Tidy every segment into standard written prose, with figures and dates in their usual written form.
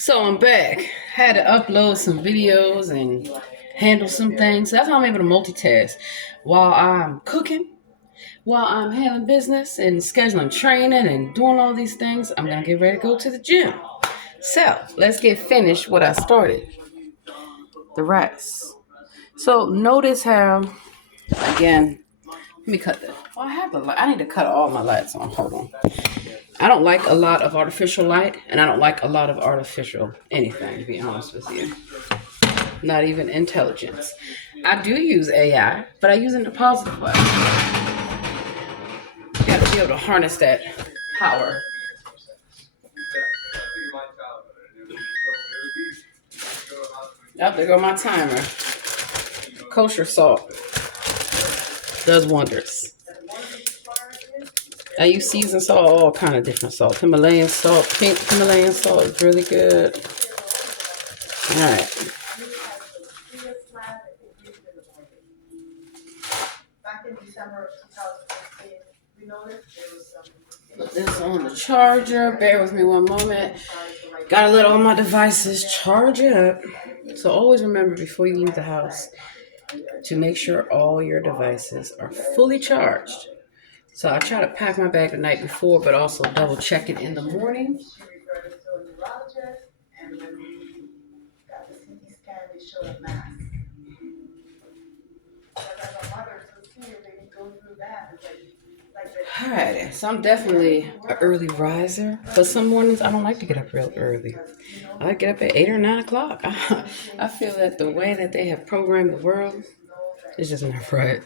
So I'm back. Had to upload some videos and handle some things. That's how I'm able to multitask while I'm cooking, while I'm handling business and scheduling training and doing all these things. I'm gonna get ready to go to the gym. So let's get finished what I started. The rice. So notice how again. Let me cut that. Well, I have the light. I need to cut all my lights on. Hold on. I don't like a lot of artificial light, and I don't like a lot of artificial anything, to be honest with you. Not even intelligence. I do use AI, but I use it in a positive way. You got to be able to harness that power. Up there go my timer. Kosher salt does wonders. I use seasoned salt, all kind of different salt. Himalayan salt, pink Himalayan salt is really good. All right. Put this on the charger. Bear with me one moment. Gotta let all my devices charge up. So always remember before you leave the house to make sure all your devices are fully charged. So I try to pack my bag the night before, but also double check it in the morning. Alright, so I'm definitely an early riser, but some mornings I don't like to get up real early. I like to get up at 8 or 9 o'clock. I feel that the way that they have programmed the world is just not right.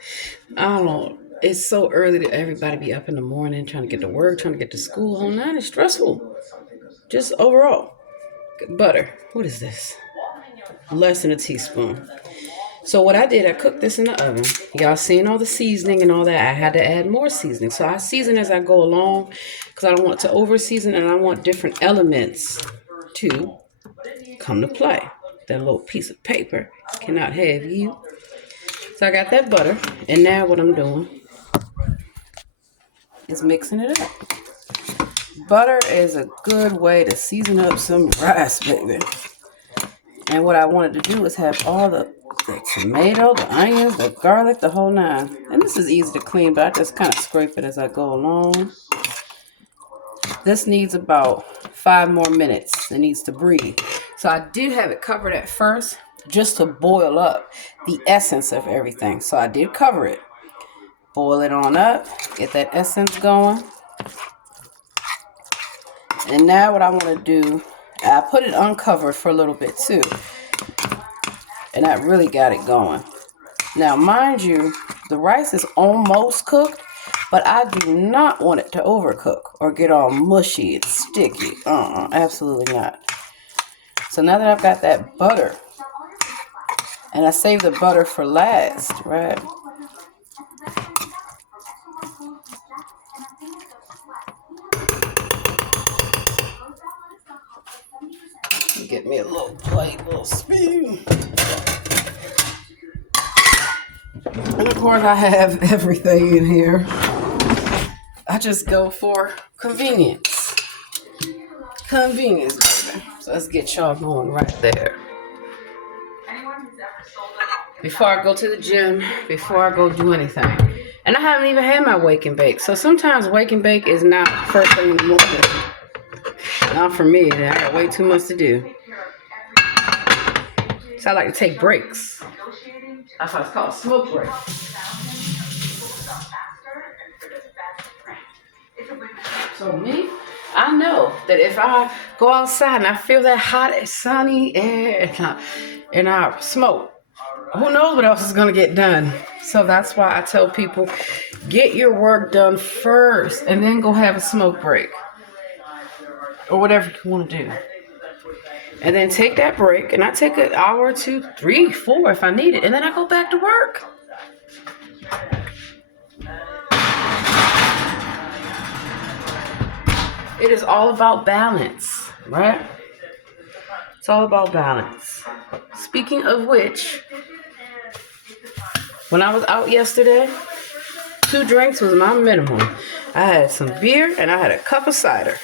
I don't know. It's so early to everybody be up in the morning trying to get to work, trying to get to school. Whole nine is stressful. Just overall. Butter. What is this? Less than a teaspoon. So what I did, I cooked this in the oven. Y'all seen all the seasoning and all that. I had to add more seasoning. So I season as I go along because I don't want to over season and I want different elements to come to play. That little piece of paper cannot have you. So I got that butter. And now what I'm doing is mixing it up. Butter is a good way to season up some rice, baby. And what I wanted to do is have all the tomato, the onions, the garlic, the whole nine. And this is easy to clean, but I just kind of scrape it as I go along. This needs about 5 more minutes. It needs to breathe. So I did have it covered at first just to boil up the essence of everything. So I did cover it. Boil it on up, get that essence going. And now what I want to do, I put it uncovered for a little bit too. And that really got it going. Now, mind you, the rice is almost cooked, but I do not want it to overcook or get all mushy and sticky. Absolutely not. So now that I've got that butter, and I saved the butter for last, right? Get me a little plate, little spoon. And of course I have everything in here. I just go for convenience. Convenience, baby. So let's get y'all going right there. Before I go to the gym, before I go do anything. And I haven't even had my wake and bake. So sometimes wake and bake is not first thing in the morning. Not for me. I got way too much to do. So I like to take breaks. That's why it's called smoke break. So me, I know that if I go outside and I feel that hot, sunny air and I smoke, who knows what else is going to get done. So that's why I tell people, get your work done first and then go have a smoke break. Or whatever you want to do. And then take that break, and I take an hour, 2, 3, 4 if I need it, and then I go back to work. It is all about balance, right? It's all about balance. Speaking of which, when I was out yesterday, 2 drinks was my minimum. I had some beer, and I had a cup of cider.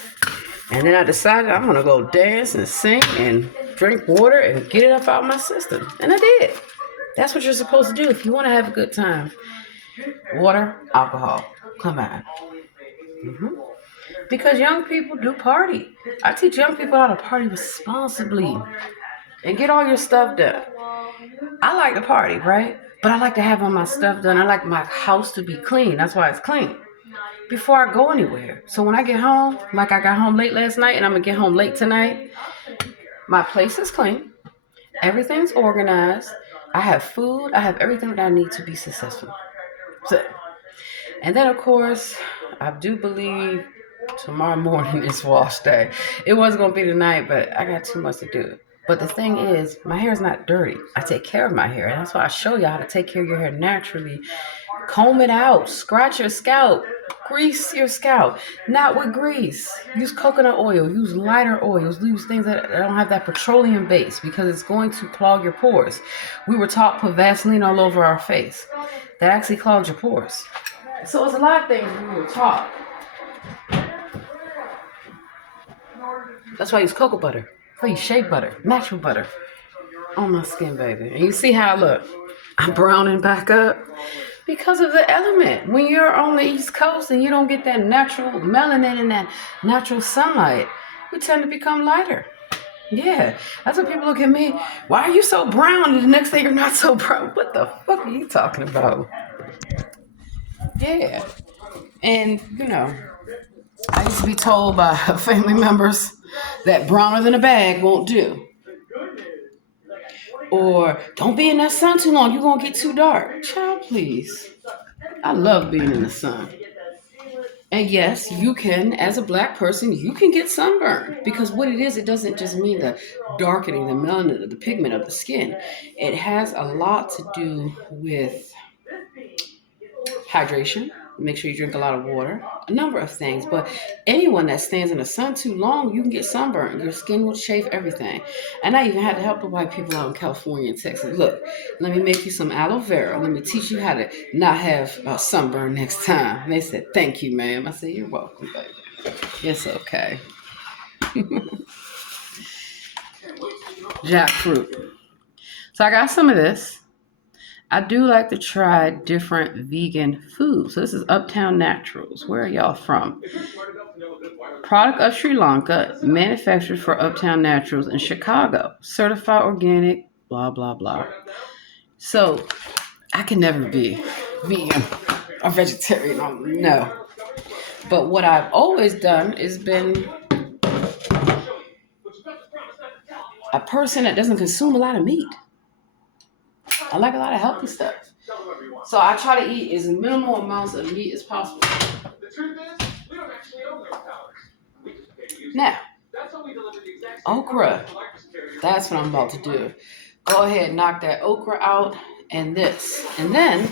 And then I decided I'm gonna go dance and sing and drink water and get it up out of my system. And I did. That's what you're supposed to do if you want to have a good time. Water, alcohol. Come on. hmm Because young people do party. I teach young people how to party responsibly and get all your stuff done. I like to party, right? But I like to have all my stuff done. I like my house to be clean. That's why it's clean. Before I go anywhere. So when I get home, like I got home late last night and I'm going to get home late tonight, my place is clean. Everything's organized. I have food. I have everything that I need to be successful. So, and then, of course, I do believe tomorrow morning is wash day. It was going to be tonight, but I got too much to do. But the thing is, my hair is not dirty. I take care of my hair. And that's why I show you how to take care of your hair naturally. Comb it out. Scratch your scalp. Grease your scalp. Not with grease. Use coconut oil. Use lighter oils. Use things that don't have that petroleum base because it's going to clog your pores. We were taught put Vaseline all over our face. That actually clogs your pores. So it's a lot of things we were taught. That's why I use cocoa butter. I use shea butter, natural butter on my skin, baby. And you see how I look. I'm browning back up because of the element. When you're on the East Coast and you don't get that natural melanin and that natural sunlight, we tend to become lighter. Yeah, that's what people look at me. Why are you so brown? And the next day you're not so brown. What the fuck are you talking about? Yeah. And, I used to be told by family members that browner than a bag won't do. Or don't be in that sun too long. You're going to get too dark. Child, please. I love being in the sun. And yes, you can, as a black person, you can get sunburned. Because what it is, it doesn't just mean the darkening, the melanin, the pigment of the skin. It has a lot to do with hydration. Make sure you drink a lot of water. A number of things. But anyone that stands in the sun too long, you can get sunburned. Your skin will chafe, everything. And I even had to help the white people out in California and Texas. Look, let me make you some aloe vera. Let me teach you how to not have sunburn next time. And they said, thank you, ma'am. I said, you're welcome, baby. It's okay. Jackfruit. So I got some of this. I do like to try different vegan foods. So this is Uptown Naturals. Where are y'all from? Product of Sri Lanka, manufactured for Uptown Naturals in Chicago. Certified organic, blah, blah, blah. So I can never be vegan or vegetarian. No. But what I've always done is been a person that doesn't consume a lot of meat. I like a lot of healthy stuff. So I try to eat as minimal amounts of meat as possible. Now, okra. That's what I'm about to do. Go ahead, knock that okra out and this. And then,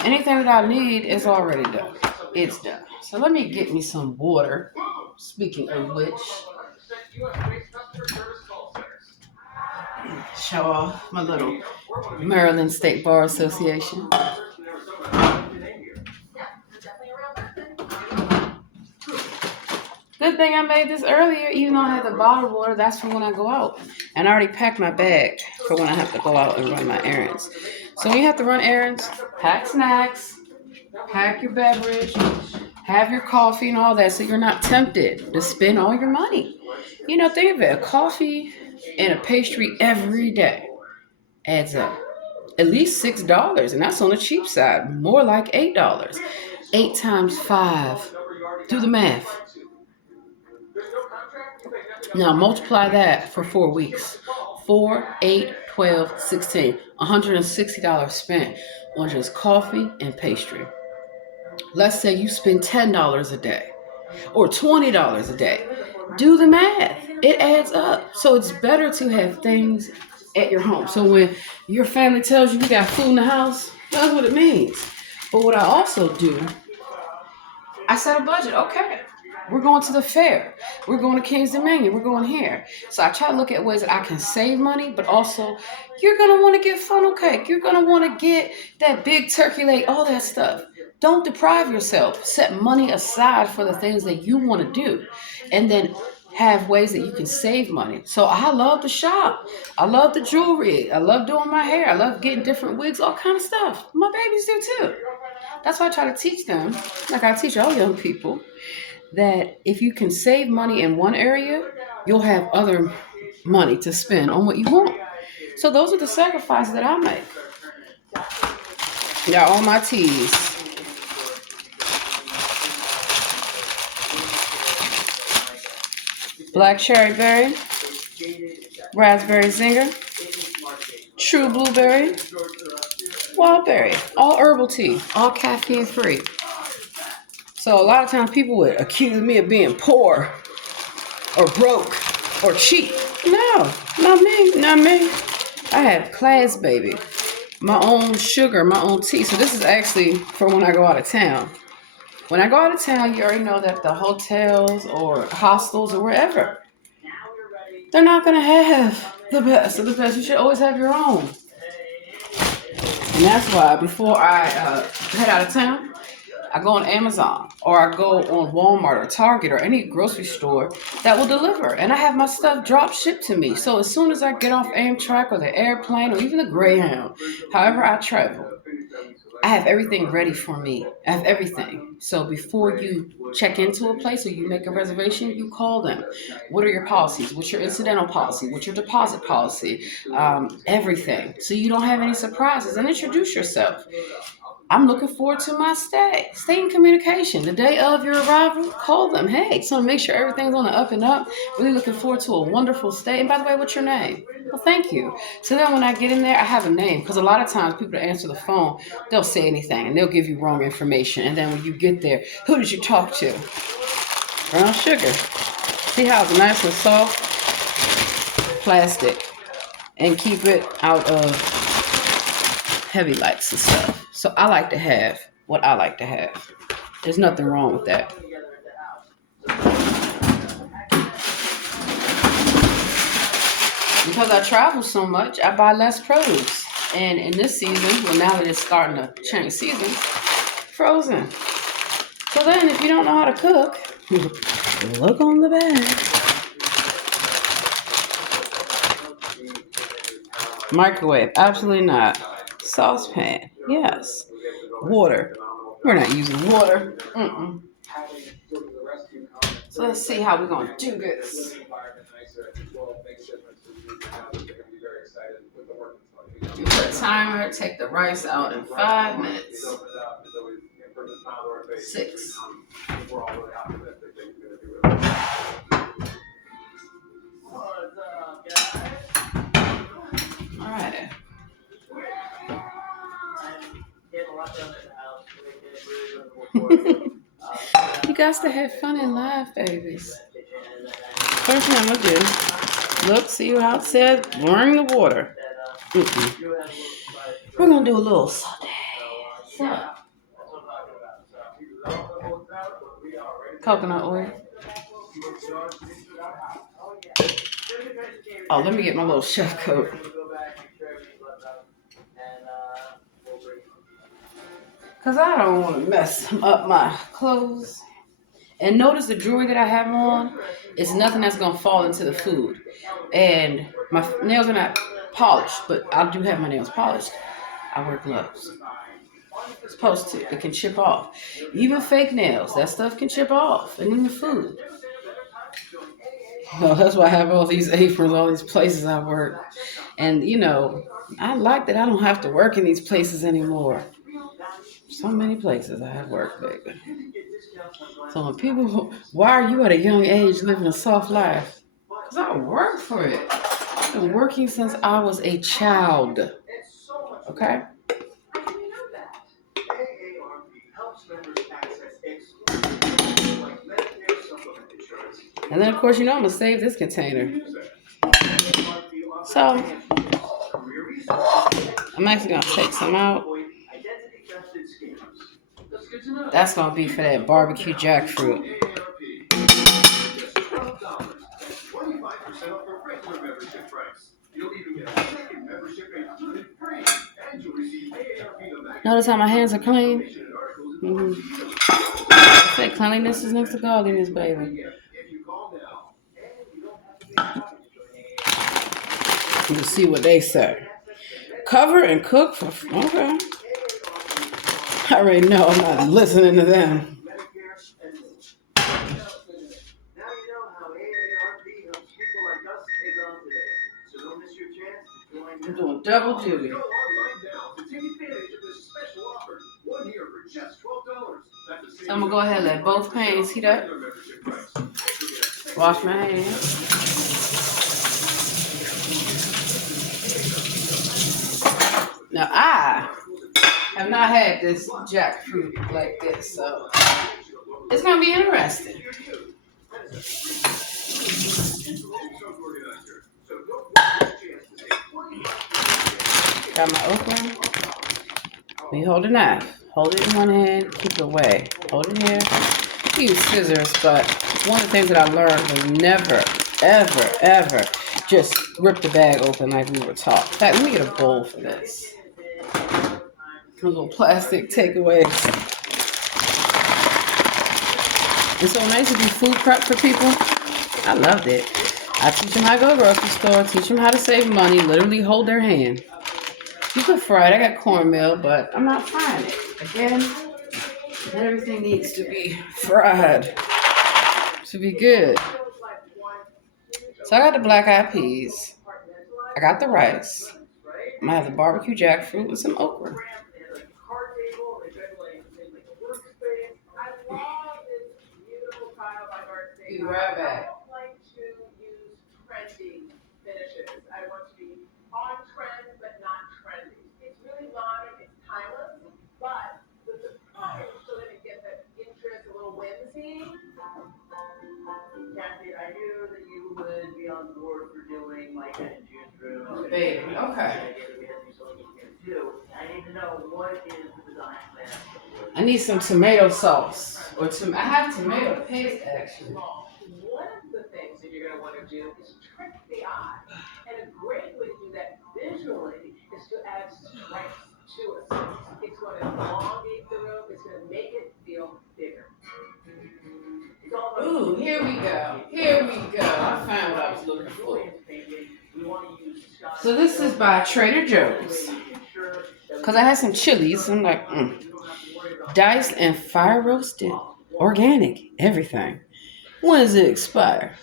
anything that I need is already done. It's done. So let me get me some water. Speaking of which, show off my little Maryland State Bar Association. Good thing I made this earlier, even though I had the bottled water. That's for when I go out. And I already packed my bag for when I have to go out and run my errands. So when you have to run errands, pack snacks, pack your beverage, have your coffee and all that so you're not tempted to spend all your money. Think of it. A coffee and a pastry every day adds up. At least $6, and that's on the cheap side. More like $8. 8 times 5. Do the math. Now multiply that for 4 weeks. 4, 8, 12, 16. $160 spent on just coffee and pastry. Let's say you spend $10 a day or $20 a day. Do the math. It adds up. So it's better to have things at your home. So when your family tells you got food in the house, that's what it means. But what I also do, I set a budget. Okay, we're going to the fair. We're going to King's Dominion. We're going here. So I try to look at ways that I can save money, but also you're going to want to get funnel cake. You're going to want to get that big turkey leg, all that stuff. Don't deprive yourself. Set money aside for the things that you want to do. And then have ways that you can save money. So I love to shop. I love the jewelry. I love doing my hair. I love getting different wigs, all kind of stuff. My babies do too. That's why I try to teach them, like I teach all young people, that if you can save money in one area, you'll have other money to spend on what you want. So those are the sacrifices that I make. Got all my teas. Black cherry berry, raspberry zinger, true blueberry, wild berry, all herbal tea, all caffeine free. So a lot of times people would accuse me of being poor or broke or cheap. No, not me, not me. I have class, baby. My own sugar, my own tea. So this is actually for when I go out of town. When I go out of town, you already know that the hotels or hostels or wherever, they're not going to have the best of the best. You should always have your own. And that's why before I head out of town, I go on Amazon or I go on Walmart or Target or any grocery store that will deliver. And I have my stuff drop shipped to me. So as soon as I get off Amtrak or the airplane or even the Greyhound, however I travel, I have everything ready for me. I have everything. So before you check into a place or you make a reservation, you call them. What are your policies? What's your incidental policy? What's your deposit policy? Everything. So you don't have any surprises. And introduce yourself. I'm looking forward to my stay. Stay in communication. The day of your arrival, call them. Hey, so make sure everything's on the up and up. Really looking forward to a wonderful stay. And by the way, what's your name? Well, thank you. So then when I get in there, I have a name. Because a lot of times people that answer the phone, they'll say anything and they'll give you wrong information. And then when you get there, who did you talk to? Brown sugar. See how it's nice and soft? Plastic. And keep it out of heavy lights and stuff. So I like to have what I like to have. There's nothing wrong with that. Because I travel so much, I buy less produce. And in this season, well, now that it's starting to change seasons, frozen. So then if you don't know how to cook, look on the bag. Microwave, absolutely not. Saucepan, yes. Water, we're not using water. So let's see how we're going to do this. You put a timer, take the rice out in 5 minutes. 6. All right. You guys to have fun and laugh, babies. First thing I'm going to do, look, see how it says, boiling the water. We're going to do a little saute. Coconut oil. Oh, let me get my little chef coat. Because I don't want to mess up my clothes. And notice the jewelry that I have on is nothing that's going to fall into the food. And my nails are not polished, but I do have my nails polished. I wear gloves. It's supposed to. It can chip off. Even fake nails, that stuff can chip off. And even food. Well, that's why I have all these aprons, all these places I work. And, you know, I like that I don't have to work in these places anymore. So many places I have worked, baby. So when people, why are you at a young age living a soft life? Because I work for it. I've been working since I was a child. Okay? And then, of course, you know I'm going to save this container. So, I'm actually going to take some out. That's going to be for that barbecue jackfruit. Notice how my hands are clean? I say cleanliness is next to godliness, baby. You see what they say. Cover and cook for okay. I already know I'm not listening to them. I'm doing double duty. So I'm gonna go ahead and let both pans heat up. Wash my hands. Now I have not had this jackfruit like this, so it's gonna be interesting. Got my okra. When you hold a knife, hold it in one hand, keep it away. Hold it here. You use scissors, but one of the things that I learned was never, ever, ever just rip the bag open like we were taught. In fact, let me get a bowl for this. A little plastic takeaway. It's so nice to do food prep for people. I loved it. I teach them how to go to the grocery store, teach them how to save money, literally hold their hand. You could fry it. I got cornmeal, but I'm not frying it. Again, everything needs to be fried to be good. So I got the black eyed peas. I got the rice. I'm gonna have the barbecue jackfruit with some okra. Be right back. Baby, okay. I need some tomato sauce. Or I have tomato paste actually. One of the things that you're going to want to do is trick the eye. And a great way to do that visually is to add stripes to it. It's going to elongate the room. It's going to make it feel bigger. Ooh, here we go. Here we go. I found what I was looking for. So this is by Trader Joe's. Because I had some chilies. I'm like, diced and fire roasted. Organic. Everything. When does it expire?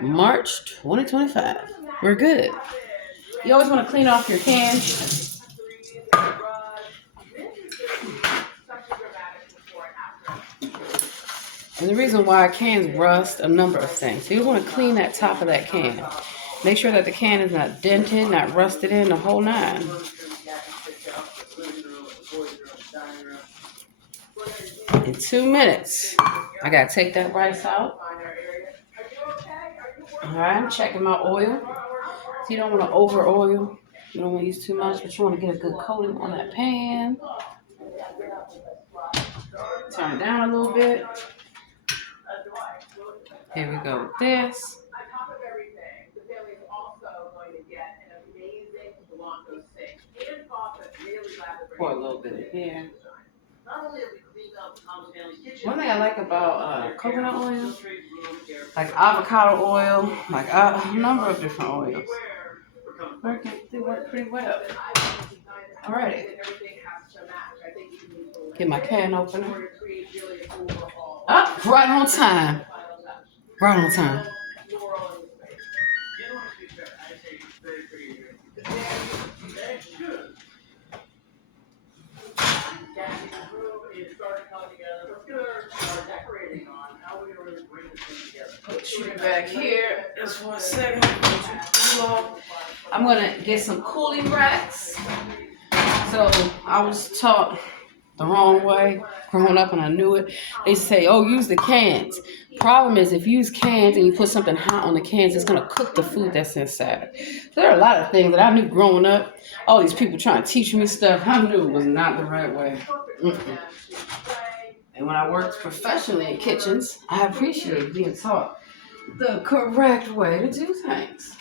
March 2025. We're good. You always want to clean off your can. And the reason why cans rust, a number of things. So you want to clean that top of that can. Make sure that the can is not dented, not rusted in, the whole nine. In 2 minutes, I got to take that rice out. All right, I'm checking my oil. So you don't want to over oil. You don't want to use too much, but you want to get a good coating on that pan. Turn it down a little bit. Here we go with this. Pour a little bit in here. One thing I like about coconut oil, like avocado oil, like a number of different oils, they work pretty well. Alrighty. Get my can opener. Up, right on time. Right on time. Put you back here just for a second. I'm gonna get some cooling racks. So I was taught the wrong way growing up, and I knew it. They say, "Oh, use the cans." Problem is, if you use cans and you put something hot on the cans, it's gonna cook the food that's inside. So there are a lot of things that I knew growing up. All these people trying to teach me stuff, I knew it was not the right way. And when I worked professionally in kitchens, I appreciated being taught the correct way to do things.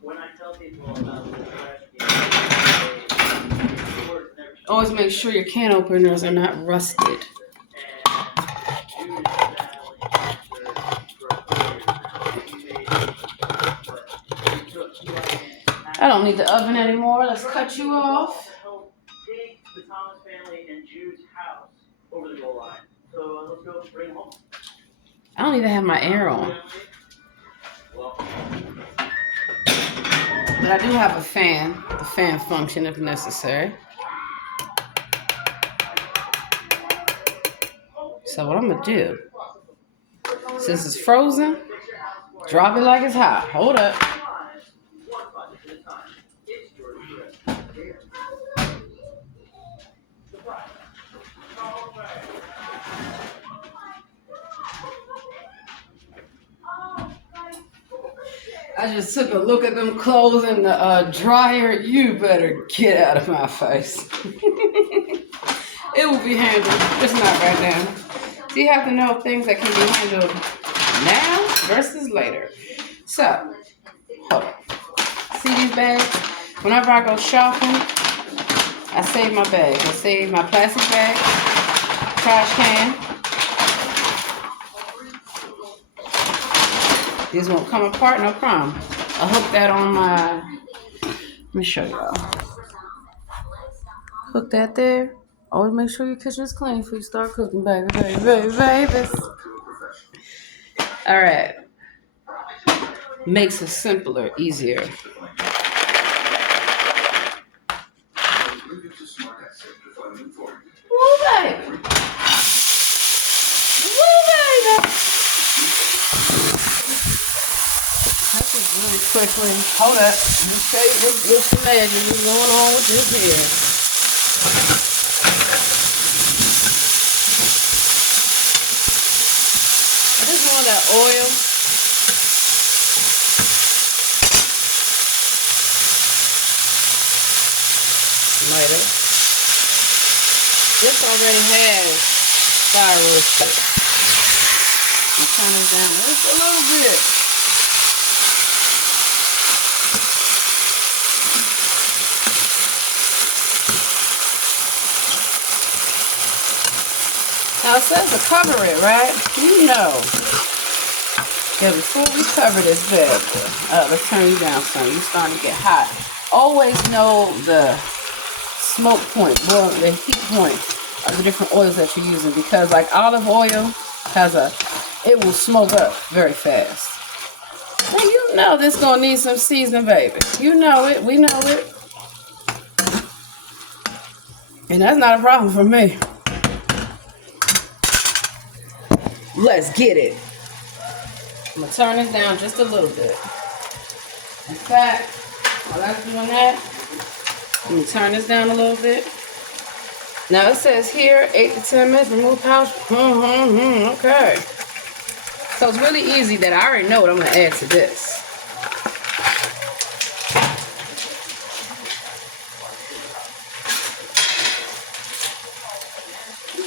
When I tell people about Always make sure your can openers are not rusted. I don't need the oven anymore. Let's cut you off. The Thomas family and Jude's house over the goal line. So let's go bring them home. I don't even have my air on. But I do have a fan, the fan function if necessary. So what I'm gonna do, since it's frozen, drop it like it's hot. Hold up. I just took a look at them clothes in the dryer. You better get out of my face. It will be handled, just not right now. So you have to know things that can be handled now versus later. So, hold on. See these bags? Whenever I go shopping, I save my bags. I save my plastic bag, trash can. These won't come apart, no problem. I'll hook that on my, let me show y'all. Hook that there. Always make sure your kitchen is clean before you start cooking, baby. All right. Makes it simpler, easier. Woo, baby. Woo, baby. Really quickly. Hold up. Let me show you what's magic is going on with this here. I just want that oil. Lighter. This already has fire roasted. I'm turn it down just a little bit. Now it says to cover it, right? You know. Yeah, before we cover this bad, let's turn you down some. You're starting to get hot. Always know the smoke point, the heat point of the different oils that you're using, because like olive oil it will smoke up very fast. Well, you know this gonna need some seasoning, baby. You know it. We know it. And that's not a problem for me. Let's get it. I'm gonna turn this down just a little bit. In fact, while I'm doing that, I'm gonna turn this down a little bit. Now it says here, 8 to 10 minutes, remove pouch. Okay. So it's really easy that I already know what I'm gonna add to this.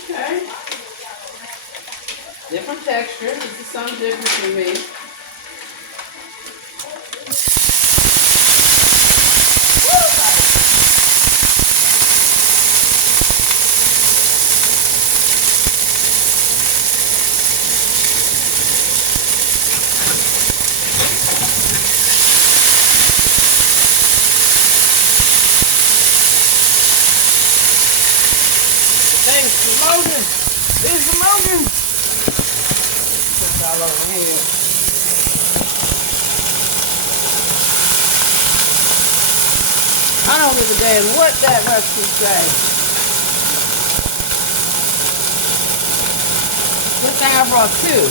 Okay. Different texture. This is something different for me. Thanks for Logan. There's the Logan. Put y'all over here. I don't give a damn what that recipe say. Good thing I brought two.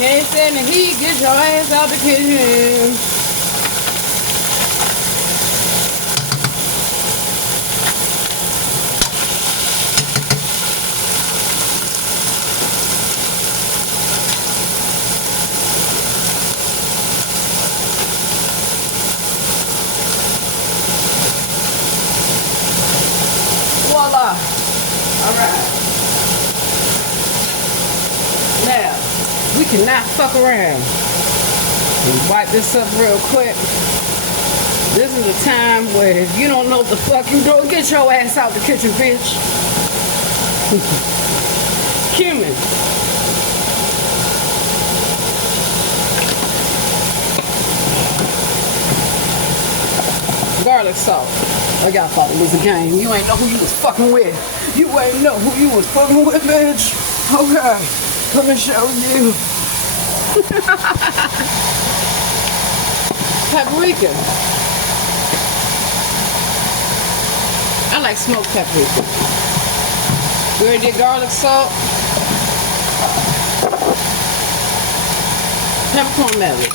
Can't stand the heat, get your ass out the kitchen. cannot fuck around. Wipe this up real quick. This is a time where if you don't know what the fuck you doing, get your ass out the kitchen, bitch. Cumin. Garlic salt. I gotta thought it was a game. You ain't know who you was fucking with. You ain't know who you was fucking with, bitch. Okay. Let me show you. Paprika. I like smoked paprika. We already did garlic salt. Peppercorn melon.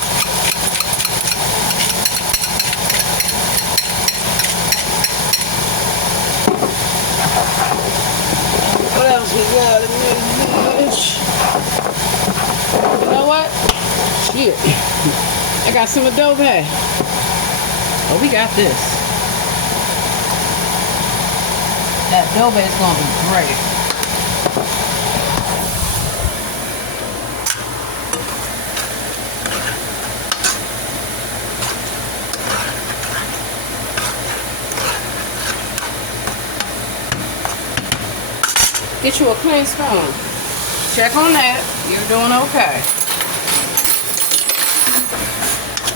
What else we got in this bitch? You know what? Shit. I got some adobe. Oh, we got this. That adobe is gonna be great. Get you a clean spoon. Check on that. You're doing okay.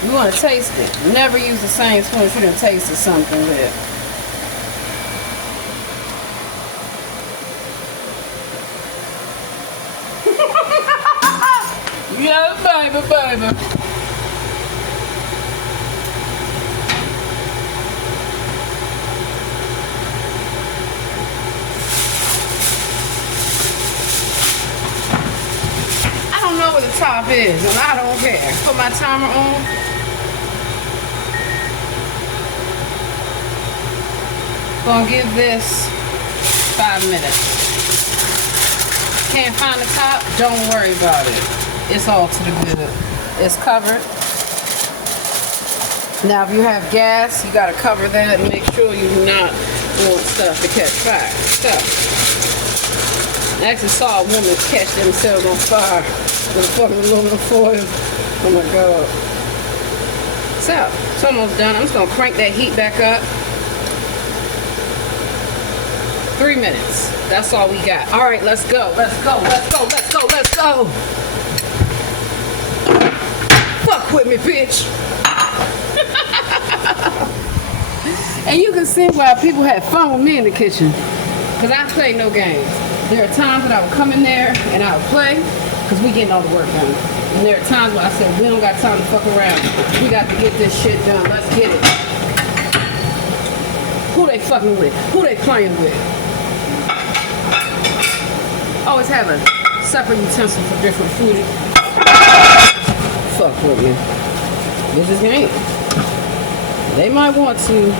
You want to taste it. Never use the same spoon if you done tasted something with. Yeah, baby. I don't know what the top is, and I don't care. Put my timer on. Gonna give this 5 minutes. Can't find the top? Don't worry about it. It's all to the good. It's covered. Now if you have gas, you gotta cover that and make sure you do not want stuff to catch fire. So, I actually saw a woman catch themselves on fire with a fucking aluminum foil. Oh my god. So, it's almost done. I'm just gonna crank that heat back up. 3 minutes. That's all we got. All right, let's go. Let's go. Fuck with me, bitch. And you can see why people had fun with me in the kitchen. Because I play no games. There are times that I would come in there and I would play because we getting all the work done. And there are times where I said, we don't got time to fuck around. We got to get this shit done. Let's get it. Who they fucking with? Who they playing with? Always have a separate utensil for different food. Fuck with me. This is game. They might want to.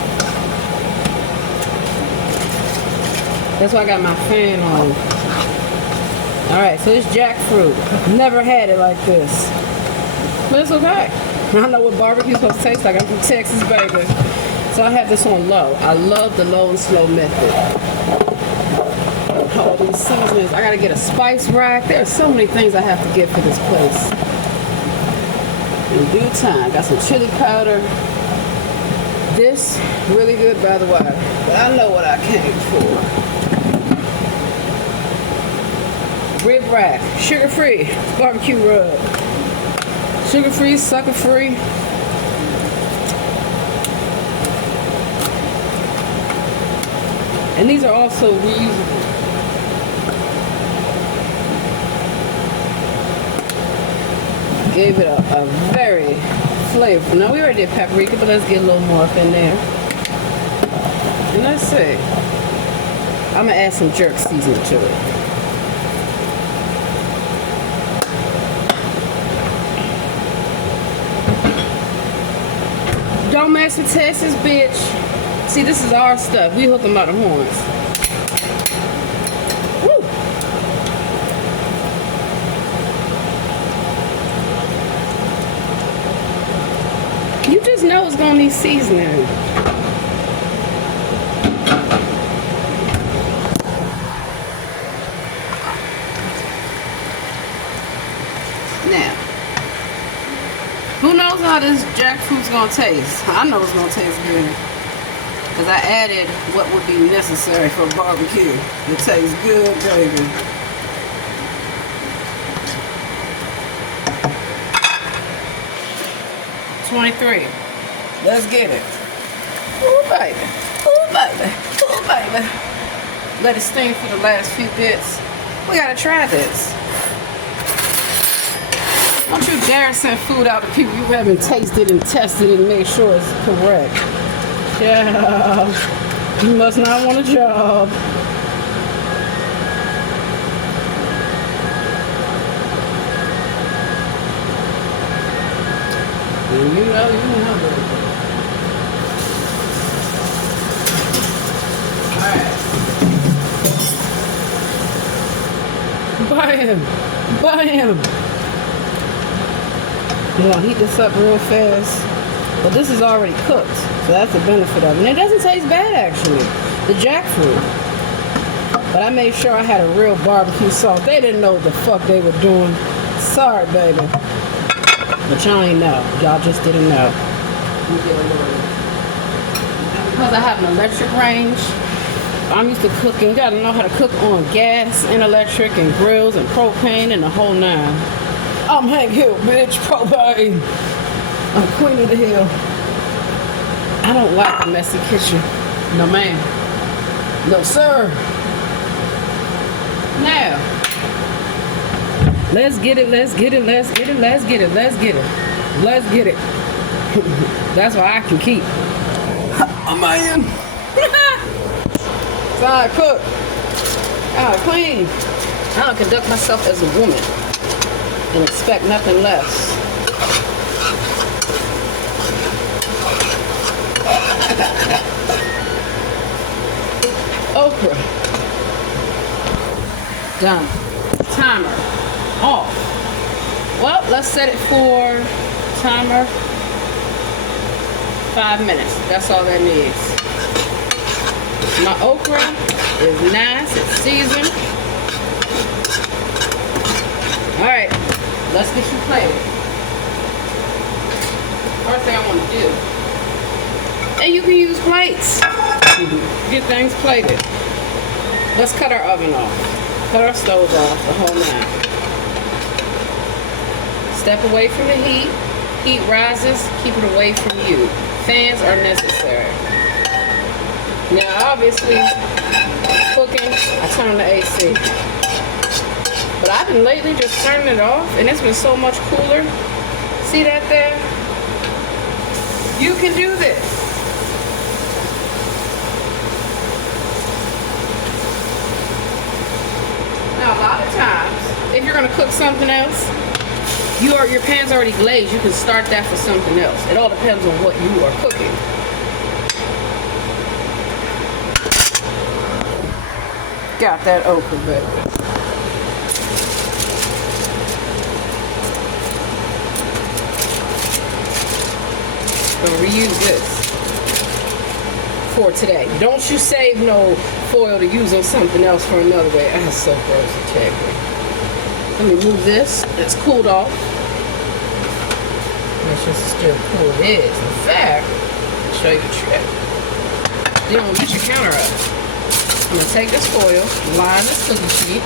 That's why I got my fan on. Alright, so this jackfruit. Never had it like this. But it's okay. I know what barbecue's supposed to taste like. I'm from Texas, baby. So I have this on low. I love the low and slow method. All these seasonings. I gotta get a spice rack. There are so many things I have to get for this place. In due time. Got some chili powder. This, really good by the way. But I know what I came for. Rib rack. Sugar free. Barbecue rub. Sugar free, sucker free. And these are also reusable. Gave it a very flavor. Now we already did paprika, but let's get a little more up in there. And let's see. I'm gonna add some jerk seasoning to it. Don't mess with Texas, bitch. See, this is our stuff. We hook them by the horns. You just know it's gonna need seasoning. Now, how this jackfruit's gonna taste. I know it's gonna taste good. Because I added what would be necessary for barbecue. It tastes good, baby. $23. Let's get it. Ooh, baby. Ooh, baby. Ooh, baby. Let it steam for the last few bits. We gotta try this. Don't you dare send food out to people you haven't tasted and tested and made sure it's correct. Yeah, you must not want a job. And you know. Alright. Bam! I'm gonna heat this up real fast. But this is already cooked, so that's the benefit of it. And it doesn't taste bad, actually, the jackfruit. But I made sure I had a real barbecue sauce. They didn't know what the fuck they were doing. Sorry, baby. But y'all ain't know. Y'all just didn't know. Let me get a little. And because I have an electric range, I'm used to cooking. You gotta know how to cook on gas and electric and grills and propane and the whole nine. I'm Hank Hill, bitch. Propane. I'm Queen of the Hill. I don't like a messy kitchen. No, ma'am. No, sir. Now, let's get it. That's what I can keep. A man. So I cook. I clean. I don't conduct myself as a woman and expect nothing less. Okra. Done. Timer. Off. Well, let's set it for timer 5 minutes. That's all that needs. My okra is nice. It's seasoned. Alright. Let's get you plated. First thing I want to do. And you can use plates. Get things plated. Let's cut our oven off. Cut our stove off, the whole nine. Step away from the heat. Heat rises, keep it away from you. Fans are necessary. Now obviously, cooking, I turn the AC. But I've been lately just turning it off and it's been so much cooler. See that there? You can do this. Now, a lot of times, if you're going to cook something else, your pan's already glazed. You can start that for something else. It all depends on what you are cooking. Got that okra, baby. Gonna reuse this for today. Don't you save no foil to use on something else for another way. That's so gross and tacky. Let me move this. It's cooled off. Make sure it's still cool. It is. In fact, I'll show you a trick. You don't mess your counter up. I'm gonna take this foil, line this cookie sheet,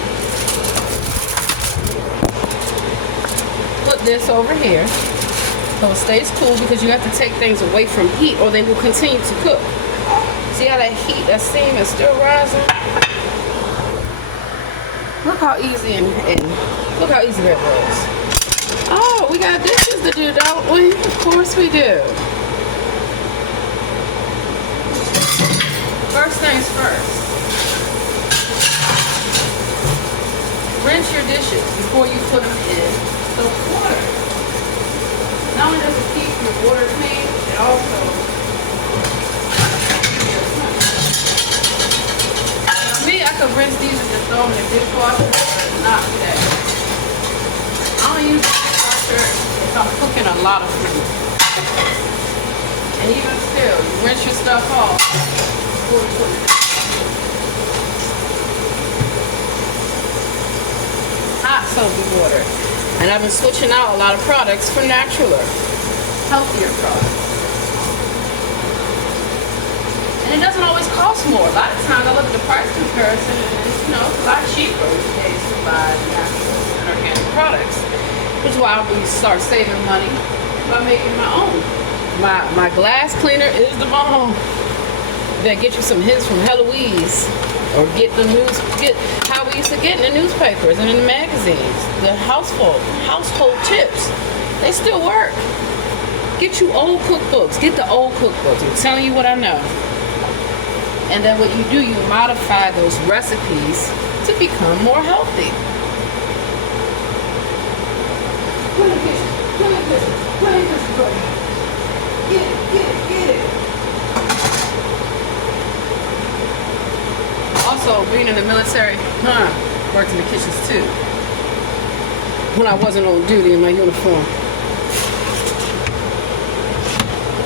put this over here so it stays cool because you have to take things away from heat or they will continue to cook. See how that heat, that steam is still rising? Look how easy and look how easy that was. Oh, we got dishes to do, don't we? Of course we do. First things first. Rinse your dishes before you put them in the water. Not only does it keep your water clean, it also I could rinse these and just throw them in the dishwasher, but not today. I only use the dishwasher if I'm cooking a lot of food. And even still, you rinse your stuff off before you put it in. Hot soapy water. And I've been switching out a lot of products for Naturler. healthier products. And it doesn't always cost more. A lot of times I look at the price comparison and it's, you know, it's a lot cheaper these days to buy natural and organic products. Which is why we start saving money by making my own. My glass cleaner is the bomb. That get you some hints from Heloise, or get how we used to get in the newspapers and in the magazines. The household tips, they still work. Get you old cookbooks. Get the old cookbooks. I'm telling you what I know. And then what you do, you modify those recipes to become more healthy. Put in the kitchen. Put in the kitchen. Put in the kitchen. Get it. Get it. Get it. Also, being in the military, worked in the kitchens too. When I wasn't on duty in my uniform.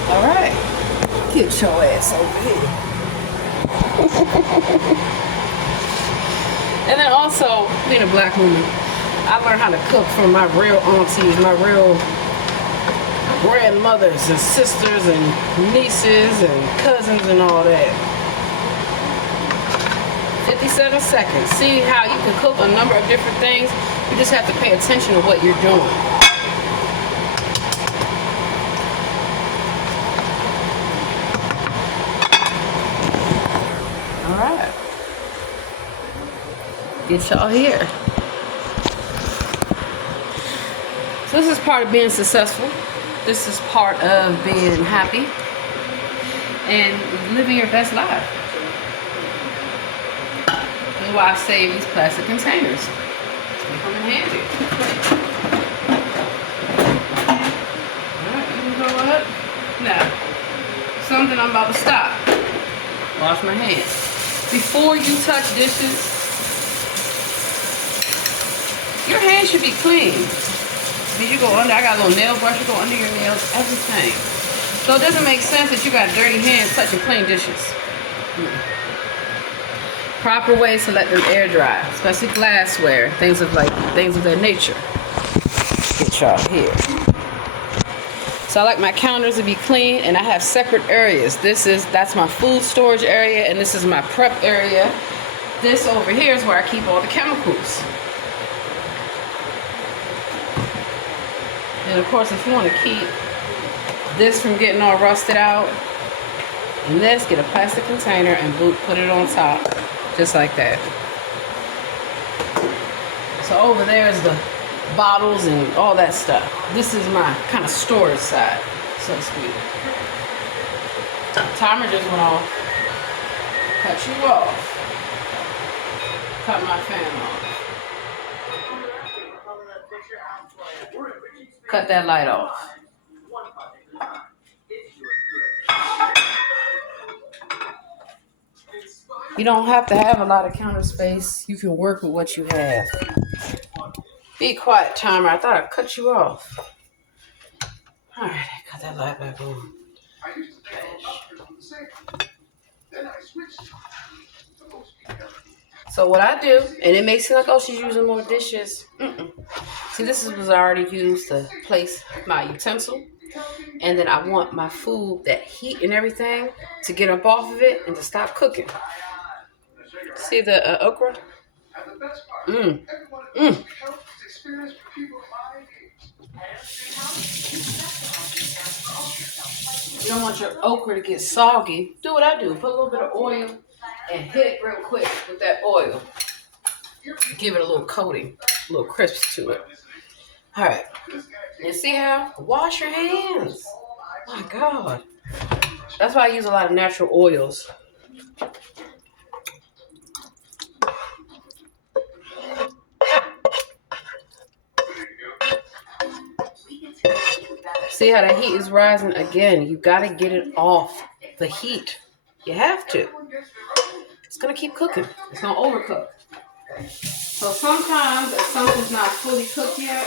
All right, get your ass over here. And then also, being a black woman, I learned how to cook from my real aunties, my real grandmothers and sisters and nieces and cousins and all that. 57 seconds. See how you can cook a number of different things. You just have to pay attention to what you're doing. All right. Get y'all here. So this is part of being successful. This is part of being happy and living your best life. That's why I save these plastic containers. They come in handy. Alright, you can go up. Now, something I'm about to stop. Wash my hands. Before you touch dishes, your hands should be clean. Did you go under? I got a little nail brush. You go under your nails, everything. So it doesn't make sense that you got dirty hands touching clean dishes. Proper ways to let them air dry, especially glassware, things of that nature. Get y'all here. So I like my counters to be clean, and I have separate areas. That's my food storage area, and this is my prep area. This over here is where I keep all the chemicals. And of course, if you want to keep this from getting all rusted out, and this, get a plastic container and put it on top. Just like that. So over there is the bottles and all that stuff. This is my kind of storage side, so to speak. Timer just went off. Cut you off. Cut my fan off. Cut that light off. You don't have to have a lot of counter space. You can work with what you have. Be quiet, timer. I thought I cut you off. All right, I got that light back on. So what I do, and it makes it like, oh, she's using more dishes. See, this was already used to place my utensil. And then I want my food, that heat and everything, to get up off of it and to stop cooking. See the okra? You don't want your okra to get soggy. Do what I do. Put a little bit of oil and hit it real quick with that oil. Give it a little coating, a little crisp to it. All right. And see how? Wash your hands. My God. That's why I use a lot of natural oils. See how the heat is rising? Again, you got to get it off the heat. You have to. It's going to keep cooking. It's going to overcook. So sometimes if something's not fully cooked yet,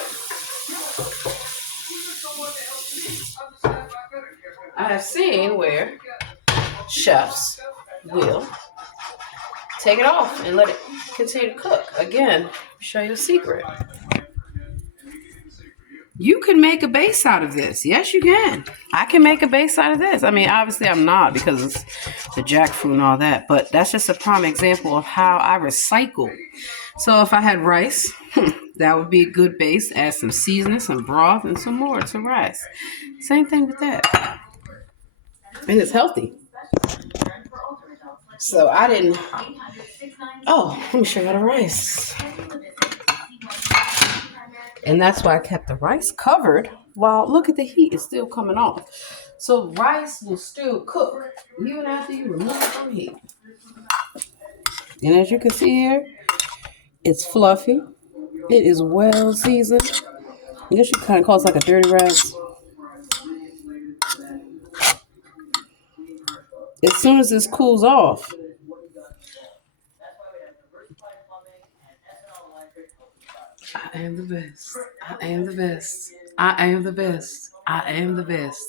I have seen where chefs will take it off and let it continue to cook. Again, show you a secret. You can make a base out of this. Yes, you can. I can make a base out of this. I mean, obviously, I'm not because it's the jackfruit and all that, but that's just a prime example of how I recycle. So if I had rice, that would be a good base. Add some seasoning, some broth, and some more to rice. Same thing with that. And it's healthy. So I didn't. Oh, let me show you the rice. And that's why I kept the rice covered. While look at the heat, it's still coming off. So rice will still cook even after you remove it from heat. And as you can see here, it's fluffy. It is well seasoned. I guess you kind of call it like a dirty rice. As soon as this cools off, I am the best. I am the best. I am the best. I am the best.